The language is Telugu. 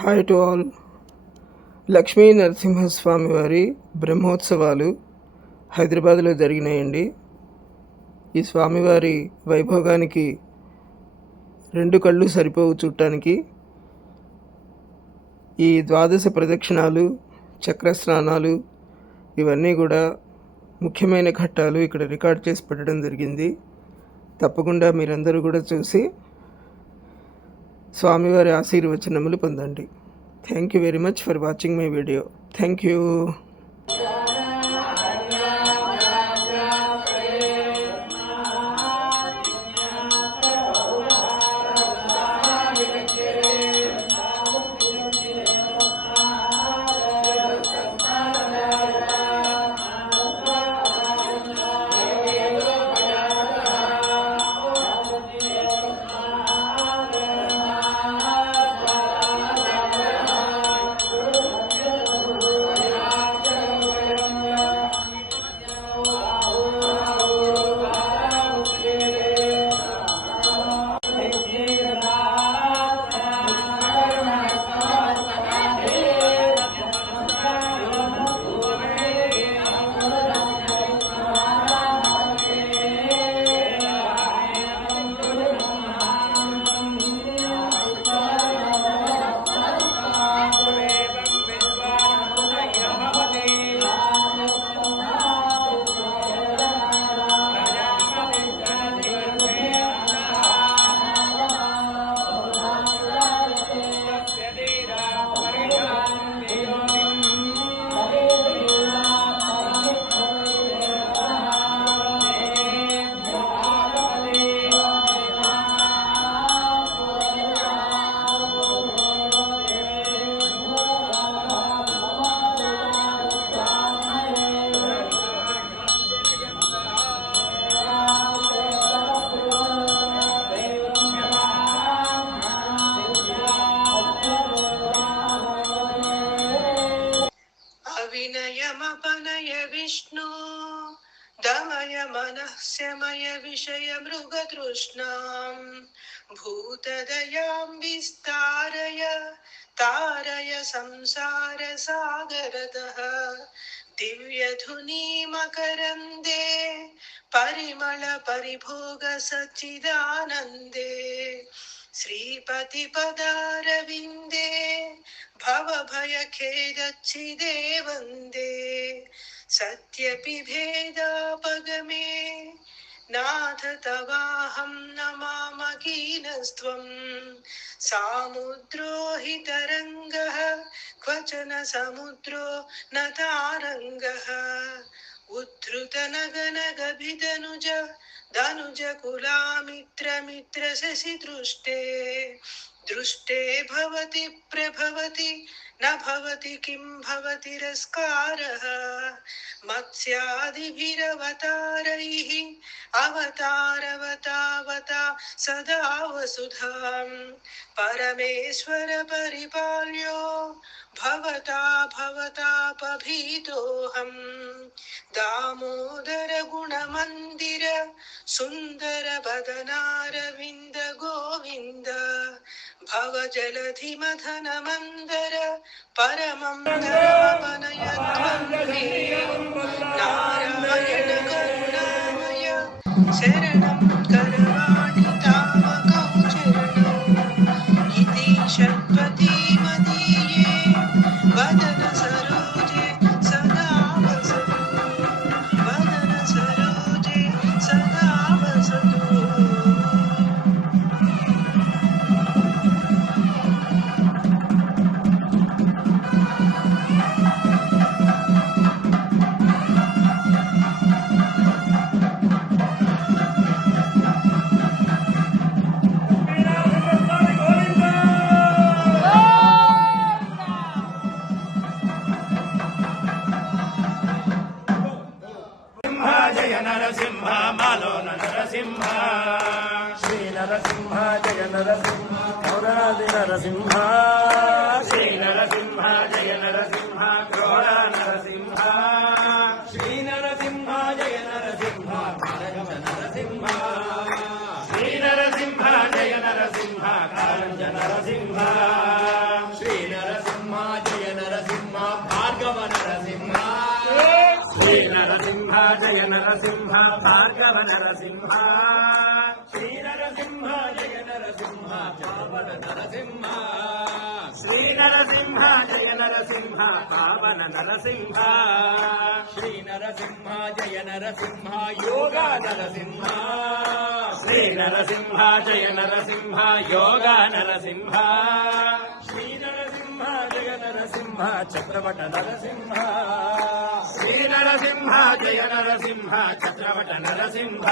Hi to all. Lakshmi Narasimhaswamy వారి బ్రహ్మోత్సవాలు హైదరాబాద్లో జరిగినాయండి. ఈ స్వామివారి వైభోగానికి రెండు కళ్ళు సరిపోవు చూడటానికి. ఈ ద్వాదశ ప్రదక్షిణాలు, చక్రస్నానాలు ఇవన్నీ కూడా ముఖ్యమైన ఘట్టాలు ఇక్కడ రికార్డ్ చేసి పెట్టడం జరిగింది. తప్పకుండా మీరందరూ కూడా చూసి స్వామివారి ఆశీర్వచనములు పొందండి. Thank you very much for watching my video. Thank you. विनयमपनय विष्णु दमय मनःस्यमय विषय मृगतृष्णां भूतदयां विस्तारय तारय संसार सागरतः दिव्यधुनी मकरन्दे परिमल परिभोग सच्चिदानन्दे श्रीपतिपदारविन्दे भवभयखेदच्छिदे वन्दे सत्यपि भेदापगमे नाथ तवाहं नमामकीनस्त्वं सामुद्रो हि तरङ्गः क्वचन समुद्रो न तारङ्गः उद्धृतनगनगभिदनुज धनुज कुलामित्र शशि दृष्टे भवति प्रभवति न भवति किं भवति रस्कारः मत्स्यादिभिरवतारैः अवतारवतावता सदा वसुधां परमेश्वर परिपाल्यो भवता भवतापभीतोऽहं दामोदर गुणमन्दिर सुन्दर बदनारविन्द गोविन्द भव जलधि मथन मंदर परमं धर्मपनयत्वं नारायण करुणामय शरणं करवाणि तावकौ चरणौ इति षट्पदी मदीये वदन सरोजे सदा वसतु वदन सरोजे सदा वसतु. जय नरसिंह मालो नरसिंह श्री नरसिंह जय नरसिंह गौरादि नरसिंह श्री नरसिंह जय नरसिंह गौर नरसिंह श्री नरसिंह जय नरसिंह भार्गव नरसिंह श्री नरसिंह जय नरसिंह कारंज नरसिंह श्री భార్గవ నరసింహ శ్రీ నరసింహ జయ నరసింహ పావన నరసింహ శ్రీ నరసింహ జయ నరసింహ పావన నరసింహ శ్రీ నరసింహ జయ నరసింహ యోగ నరసింహ శ్రీ నరసింహ జయ నరసింహ యోగ నరసింహ శ్రీ నరసింహ జయ నరసింహ చక్రవట నరసింహ శ్రీ నరసింహ జయ నరసింహ చక్రవట నరసింహ